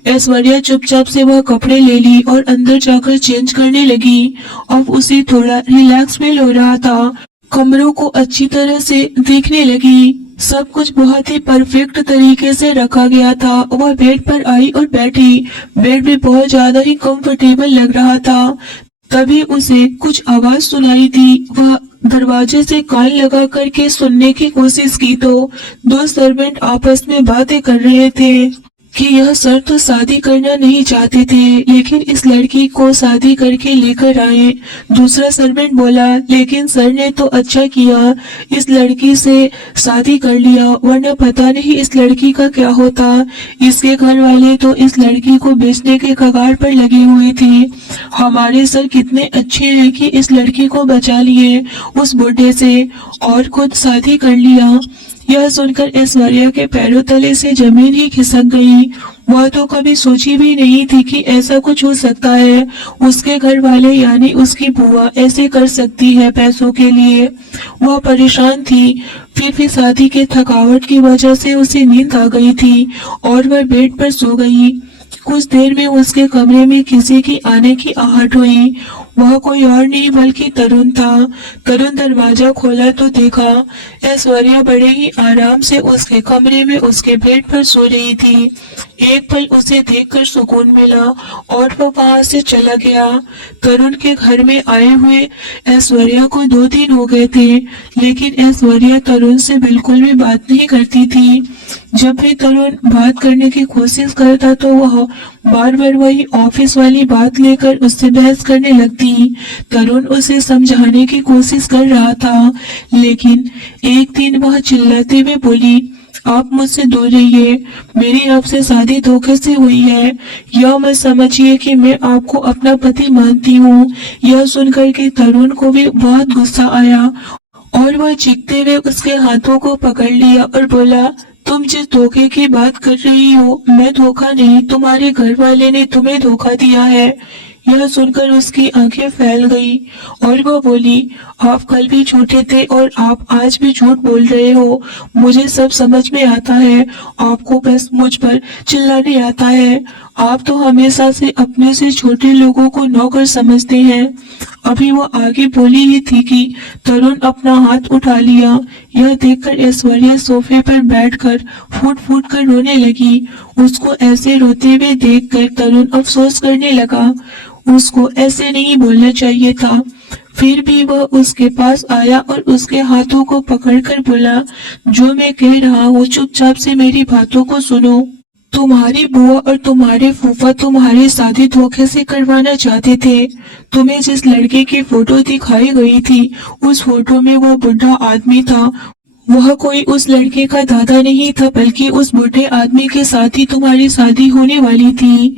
ऐश्वर्या चुपचाप से वह कपड़े ले ली और अंदर जाकर चेंज करने लगी। अब उसे थोड़ा रिलैक्स फील हो रहा था। कमरों को अच्छी तरह से देखने लगी। सब कुछ बहुत ही परफेक्ट तरीके से रखा गया था। वह बेड पर आई और बैठी। बेड भी बहुत ज्यादा ही कंफर्टेबल लग रहा था। तभी उसे कुछ आवाज सुनाई दी। वह दरवाजे से कान लगा करके सुनने की कोशिश की तो दो सर्वेंट आपस में बातें कर रहे थे कि यह सर तो शादी करना नहीं चाहते थे लेकिन इस लड़की को शादी करके लेकर आए। दूसरा सर्वेंट बोला, लेकिन सर ने तो अच्छा किया, इस लड़की से शादी कर लिया, वरना पता नहीं इस लड़की का क्या होता। इसके घर वाले तो इस लड़की को बेचने के कगार पर लगे हुए थे। हमारे सर कितने अच्छे हैं कि इस लड़की को बचा लिए उस बुढ़े से और खुद शादी कर लिया। यह सुनकर ऐश्वर्या के पैरों तले से जमीन ही खिसक गई। वह तो कभी सोची भी नहीं थी कि ऐसा कुछ हो सकता है। उसके घर वाले यानी उसकी बुआ ऐसे कर सकती है पैसों के लिए। वह परेशान थी। फिर भी शादी के थकावट की वजह से उसे नींद आ गई थी और वह बेड पर सो गई। कुछ देर में उसके कमरे में किसी की आने की आहट हुई। वह कोई और नहीं बल्कि तरुण था। तरुण दरवाजा खोला तो देखा ऐश्वर्या बड़े ही आराम से उसके कमरे में उसके बेड पर सो रही थी। एक पल उसे देखकर सुकून मिला और वह वहां से चला गया। तरुण के घर में आए हुए ऐश्वर्या को 2 दिन हो गए थे लेकिन ऐश्वर्या तरुण से बिल्कुल भी बात नहीं करती थी। जब भी तरुण बात करने की कोशिश करता तो वह बार बार वही ऑफिस वाली बात लेकर उससे बहस करने लगती। तरुण उसे समझाने की कोशिश कर रहा था लेकिन एक दिन वह चिल्लाते हुए बोली, आप मुझसे दूर रहिए, मेरी आपसे शादी धोखे से हुई है। यह मत समझिए कि मैं आपको अपना पति मानती हूँ। यह सुनकर के तरुण को भी बहुत गुस्सा आया और वह चीखते हुए उसके हाथों को पकड़ लिया और बोला, तुम जिस धोखे की बात कर रही हो मैं धोखा नहीं, तुम्हारे घर वाले ने तुम्हें धोखा दिया है। यह सुनकर उसकी आंखें फैल गई और वह बोली, आप कल भी झूठे थे और आप आज भी झूठ बोल रहे हो। मुझे सब समझ में आता है, आपको बस मुझ पर चिल्लाने आता है। आप तो हमेशा से अपने से छोटे लोगों को नौकर समझते हैं। अभी वो आगे बोली ही थी कि तरुण अपना हाथ उठा लिया। यह देखकर ऐश्वर्या सोफे पर बैठकर फूट फूट कर रोने लगी। उसको ऐसे रोते हुए देखकर तरुण अफसोस करने लगा। उसको ऐसे नहीं बोलना चाहिए था। फिर भी वह उसके पास आया और उसके हाथों को पकड़कर बोला, जो मैं कह रहा हूँ चुपचाप से मेरी बातों को सुनो। तुम्हारी बुआ और तुम्हारे फूफा तुम्हारी शादी धोखे से करवाना चाहते थे। तुम्हें जिस लड़के की फोटो दिखाई गई थी उस फोटो में वो बुढ़ा आदमी था। वह कोई उस लड़के का दादा नहीं था बल्कि उस बूढ़े आदमी के साथ ही तुम्हारी शादी होने वाली थी।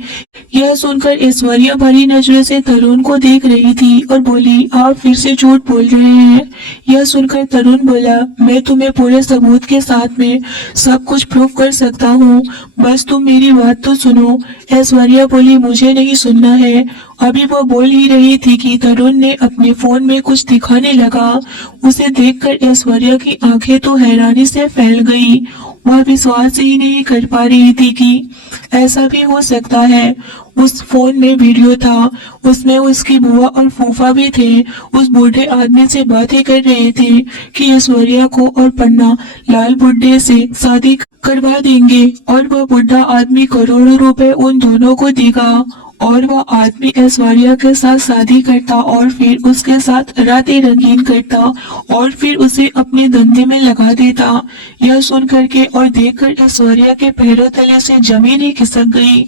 यह सुनकर ऐश्वर्या भरी नजरों से तरुण को देख रही थी और बोली, आप फिर से झूठ बोल रहे हैं। यह सुनकर तरुण बोला, मैं तुम्हें पूरे सबूत के साथ में सब कुछ प्रूव कर सकता हूँ, बस तुम मेरी बात तो सुनो। ऐश्वर्या बोली, मुझे नहीं सुनना है अभी वो बोल ही रही थी कि तरुण ने अपने फोन में कुछ दिखाने लगा। उसे देखकर ऐश्वर्या की आंखें तो हैरानी से फैल गई। वह विश्वास ही नहीं कर पा रही थी कि ऐसा भी हो सकता है। उस फोन में वीडियो था, उसमें उसकी बुआ और फूफा भी थे। उस बूढ़े आदमी से बातें कर रहे थे कि ऐश्वर्या को और पन्ना लाल बुड्ढे से शादी करवा देंगे और वह बुढ़ा आदमी करोड़ों रुपए उन दोनों को देगा और वह आदमी ऐश्वर्या के साथ शादी करता और फिर उसके साथ रातें रंगीन करता और फिर उसे अपने धंधे में लगा देता। यह सुन करके और देखकर ऐश्वर्या के पैरों तले से जमीन ही खिसक गई।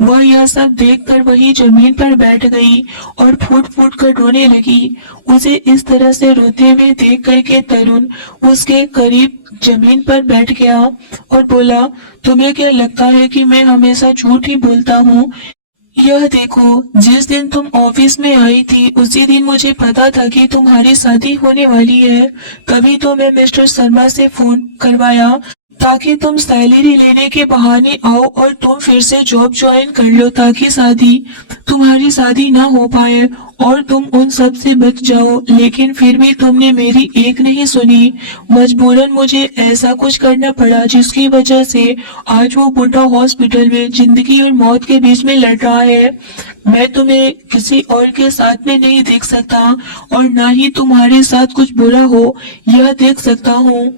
वह यह सब देखकर वही जमीन पर बैठ गई और फूट फूट कर रोने लगी। उसे इस तरह से रोते हुए देख करके तरुण उसके करीब जमीन पर बैठ गया और बोला, तुम्हें क्या लगता है कि मैं हमेशा झूठ ही बोलता हूँ? यह देखो, जिस दिन तुम ऑफिस में आई थी उसी दिन मुझे पता था कि तुम्हारी शादी होने वाली है। तभी तो मैं मिस्टर शर्मा से फोन करवाया ताकि तुम सैलरी लेने के बहाने आओ और तुम फिर से जॉब ज्वाइन कर लो ताकि तुम्हारी शादी ना हो पाए और तुम उन सब से बच जाओ। लेकिन फिर भी तुमने मेरी एक नहीं सुनी। मजबूरन मुझे ऐसा कुछ करना पड़ा जिसकी वजह से आज वो बुढ़ा हॉस्पिटल में जिंदगी और मौत के बीच में लड़ रहा है। मैं तुम्हें किसी और के साथ में नहीं देख सकता और ना ही तुम्हारे साथ कुछ बुरा हो यह देख सकता हूँ।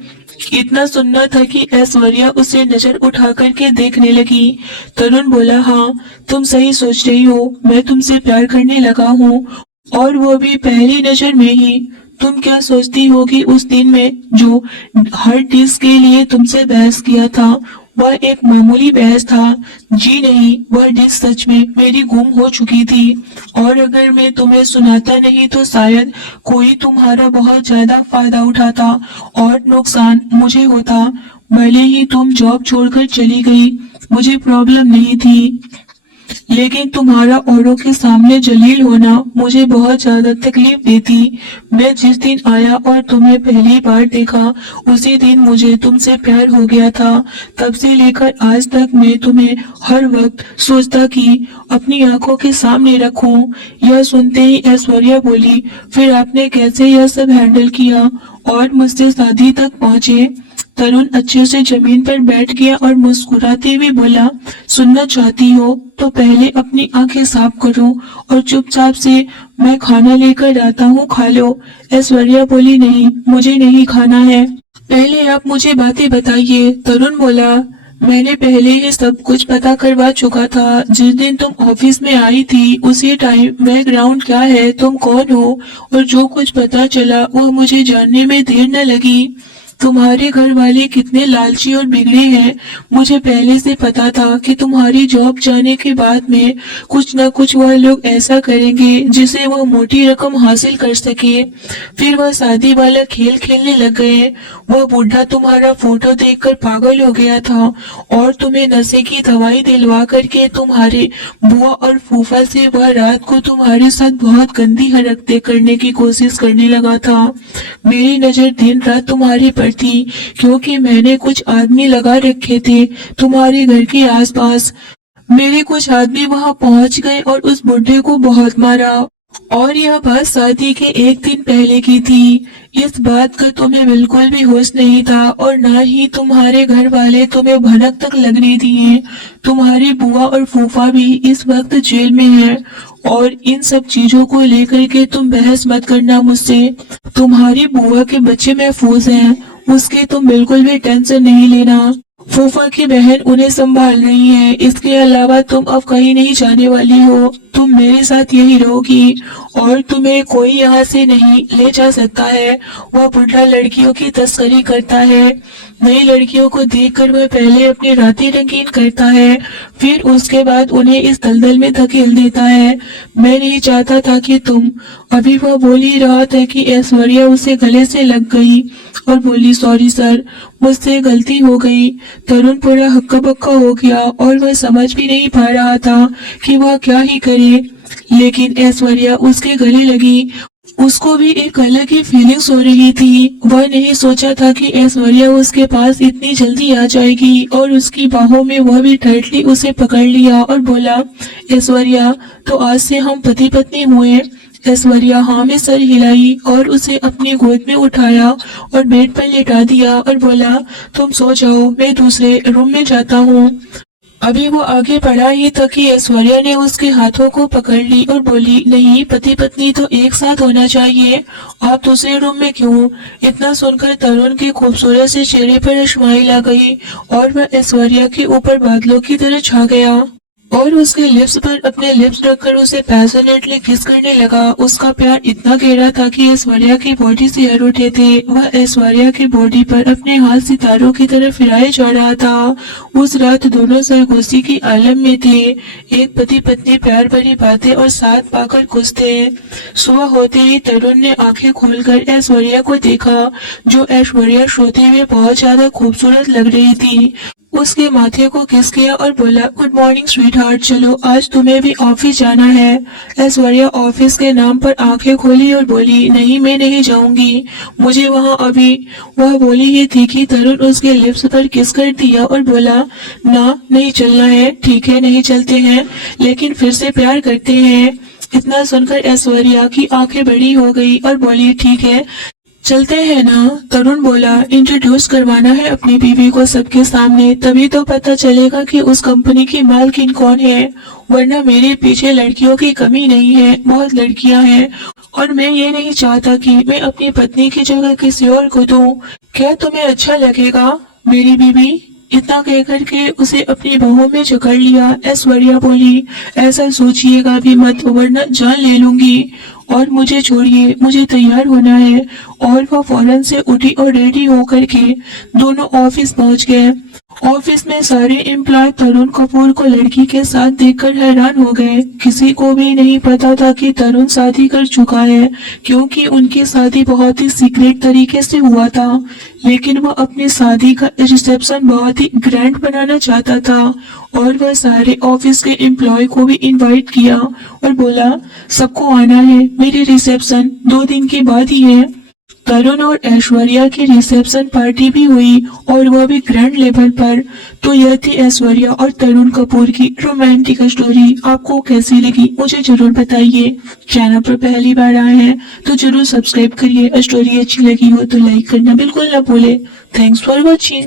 इतना सुनना था कि ऐश्वर्या उसे नजर उठा करके देखने लगी। तरुण बोला, हाँ तुम सही सोच रही हो, मैं तुमसे प्यार करने लगा हूँ और वो भी पहली नजर में ही। तुम क्या सोचती होगी उस दिन में जो हर डिश के लिए तुमसे बहस किया था वह एक मामूली बहस था। जी नहीं, वह डिश सच में मेरी गुम हो चुकी थी और अगर मैं तुम्हें सुनाता नहीं तो शायद कोई तुम्हारा बहुत ज्यादा फायदा उठाता और नुकसान मुझे होता। भले ही तुम जॉब छोड़कर चली गई, मुझे प्रॉब्लम नहीं थी, लेकिन तुम्हारा औरों के सामने जलील होना मुझे बहुत ज्यादा तकलीफ देती। मैं जिस दिन आया और तुम्हें पहली बार देखा उसी दिन मुझे तुमसे प्यार हो गया था। तब से लेकर आज तक मैं तुम्हें हर वक्त सोचता कि अपनी आंखों के सामने रखूं। यह सुनते ही ऐश्वर्या बोली, फिर आपने कैसे यह सब हैंडल किया और मुझसे शादी तक पहुँचे? तरुण अच्छे से जमीन पर बैठ गया और मुस्कुराते हुए बोला, सुनना चाहती हो तो पहले अपनी आंखें साफ करो और चुपचाप से मैं खाना लेकर आता हूँ, खा लो। ऐश्वर्या बोली, नहीं मुझे नहीं खाना है, पहले आप मुझे बातें बताइए। तरुण बोला, मैंने पहले ही सब कुछ पता करवा चुका था। जिस दिन तुम ऑफिस में आई थी उसी टाइम बैकग्राउंड क्या है, तुम कौन हो और जो कुछ पता चला वह मुझे जानने में देर न लगी। तुम्हारे घर वाले कितने लालची और बिगड़े हैं। मुझे पहले से पता था कि तुम्हारी जॉब जाने के बाद में कुछ न कुछ वह लोग ऐसा करेंगे जिसे वह मोटी रकम हासिल कर सके। फिर वह शादी वाला खेल खेलने लग गए। वह बूढ़ा तुम्हारा फोटो देखकर पागल हो गया था और तुम्हें नशे की दवाई दिलवा करके तुम्हारे बुआ और फूफा से वह रात को तुम्हारे साथ बहुत गंदी हरकतें करने की कोशिश करने लगा था। मेरी नजर दिन रात तुम्हारे पर थी क्योंकि मैंने कुछ आदमी लगा रखे थे तुम्हारे घर के आसपास। मेरे कुछ आदमी वहां पहुंच गए और उस बुढ़े को बहुत मारा और यह बात शादी के एक दिन पहले की थी। इस बात का तुम्हें बिल्कुल भी होश नहीं था और ना ही तुम्हारे घर वाले तुम्हें भनक तक लगने दिए। तुम्हारी बुआ और फूफा भी इस वक्त जेल में है और इन सब चीजों को लेकर के तुम बहस मत करना मुझसे। तुम्हारी बुआ के बच्चे महफूज हैं, उसकी तुम बिल्कुल भी टेंशन नहीं लेना। फूफा की बहन उन्हें संभाल रही है। इसके अलावा तुम अब कहीं नहीं जाने वाली हो, तुम मेरे साथ यही रहोगी और तुम्हें कोई यहाँ से नहीं ले जा सकता है। वह बुढ़ा लड़कियों की तस्करी करता है। नई लड़कियों को देखकर वह पहले अपनी रातें रंगीन करता है, फिर उसके बाद उन्हें इस दलदल में धकेल देता है। मैं नहीं चाहता था कि तुम। अभी वह बोल ही रहा था कि ऐश्वर्या उसे गले से लग गई और बोली, सॉरी सर, मुझसे गलती हो गई। तरुण पूरा हक्का बक्का हो गया और वह समझ भी नहीं पा रहा था कि वह क्या ही करे, लेकिन ऐश्वर्या उसके गले लगी उसको भी एक अलग ही फीलिंग्स हो रही थी। वह नहीं सोचा था कि ऐश्वर्या उसके पास इतनी जल्दी आ जाएगी और उसकी बाहों में वह भी टाइटली उसे पकड़ लिया और बोला, ऐश्वर्या, तो आज से हम पति पत्नी हुए। ऐश्वर्या हाँ में सर हिलाई और उसे अपनी गोद में उठाया और बेड पर लेटा दिया और बोला, तुम सो जाओ, मैं दूसरे रूम में जाता हूँ। अभी वो आगे बढ़ा ही था कि ऐश्वर्या ने उसके हाथों को पकड़ ली और बोली, नहीं, पति पत्नी तो एक साथ होना चाहिए, आप दूसरे रूम में क्यों? इतना सुनकर तरुण के खूबसूरत से चेहरे पर स्माइल आ गई और वह ऐश्वर्या के ऊपर बादलों की तरह छा गया और उसके लिप्स पर अपने लिप्स रखकर उसे पैशनेटली किस करने लगा। उसका प्यार इतना गहरा था कि ऐश्वर्या की बॉडी से हर उठे थे। वह ऐश्वर्या की बॉडी पर अपने हाथ सितारों की तरह फिराए जा रहा था। उस रात दोनों सरगोशी की आलम में थे। एक पति पत्नी प्यार भरी बातें और साथ पाकर खुश थे। सुबह होते ही तरुण ने आंखें खोलकर ऐश्वर्या को देखा, जो ऐश्वर्या सोते हुए बहुत ज्यादा खूबसूरत लग रही थी। उसके माथे को किस किया और बोला, गुड मॉर्निंग स्वीट हार्ट, चलो आज तुम्हें भी ऑफिस जाना है। ऐश्वर्या ऑफिस के नाम पर आंखें खोली और बोली, नहीं, मैं नहीं जाऊंगी, मुझे वहाँ अभी। वह बोली ही थी कि तरुण उसके लिप्स पर किस कर दिया और बोला, ना, नहीं चलना है, ठीक है, नहीं चलते हैं, लेकिन फिर से प्यार करते हैं। इतना सुनकर ऐश्वर्या की आंखें बड़ी हो गई और बोली, ठीक है, चलते हैं ना। तरुण बोला, इंट्रोड्यूस करवाना है अपनी बीवी को सबके सामने, तभी तो पता चलेगा कि उस कंपनी की मालकिन कौन है, वरना मेरे पीछे लड़कियों की कमी नहीं है, बहुत लड़कियां हैं और मैं ये नहीं चाहता कि मैं अपनी पत्नी की जगह किसी और को दूं। क्या तुम्हें अच्छा लगेगा मेरी बीवी? इतना कहकर के उसे अपनी बाहों में जकड़ लिया। ऐश्वर्या बोली, ऐसा सोचिएगा भी मत, वरना जान ले लूंगी और मुझे छोड़िए, मुझे तैयार होना है। और वह फौरन से उठी और रेडी होकर के दोनों ऑफिस पहुंच गए। ऑफिस में सारे एम्प्लॉय तरुण कपूर को लड़की के साथ देखकर हैरान हो गए। किसी को भी नहीं पता था कि तरुण शादी कर चुका है, क्योंकि उनकी शादी बहुत ही सीक्रेट तरीके से हुआ था। लेकिन वह अपनी शादी का रिसेप्शन बहुत ही ग्रैंड बनाना चाहता था और वह सारे ऑफिस के एम्प्लॉय को भी इनवाइट किया और बोला, सबको आना है, मेरी रिसेप्शन 2 दिन के बाद ही है। तरुण और ऐश्वर्या की रिसेप्शन पार्टी भी हुई और वह भी ग्रैंड लेवल पर। तो यह थी ऐश्वर्या और तरुण कपूर की रोमांटिक स्टोरी। आपको कैसी लगी मुझे जरूर बताइए। चैनल पर पहली बार आए हैं तो जरूर सब्सक्राइब करिए। स्टोरी अच्छी लगी हो तो लाइक करना बिल्कुल ना भूले। Thanks for watching.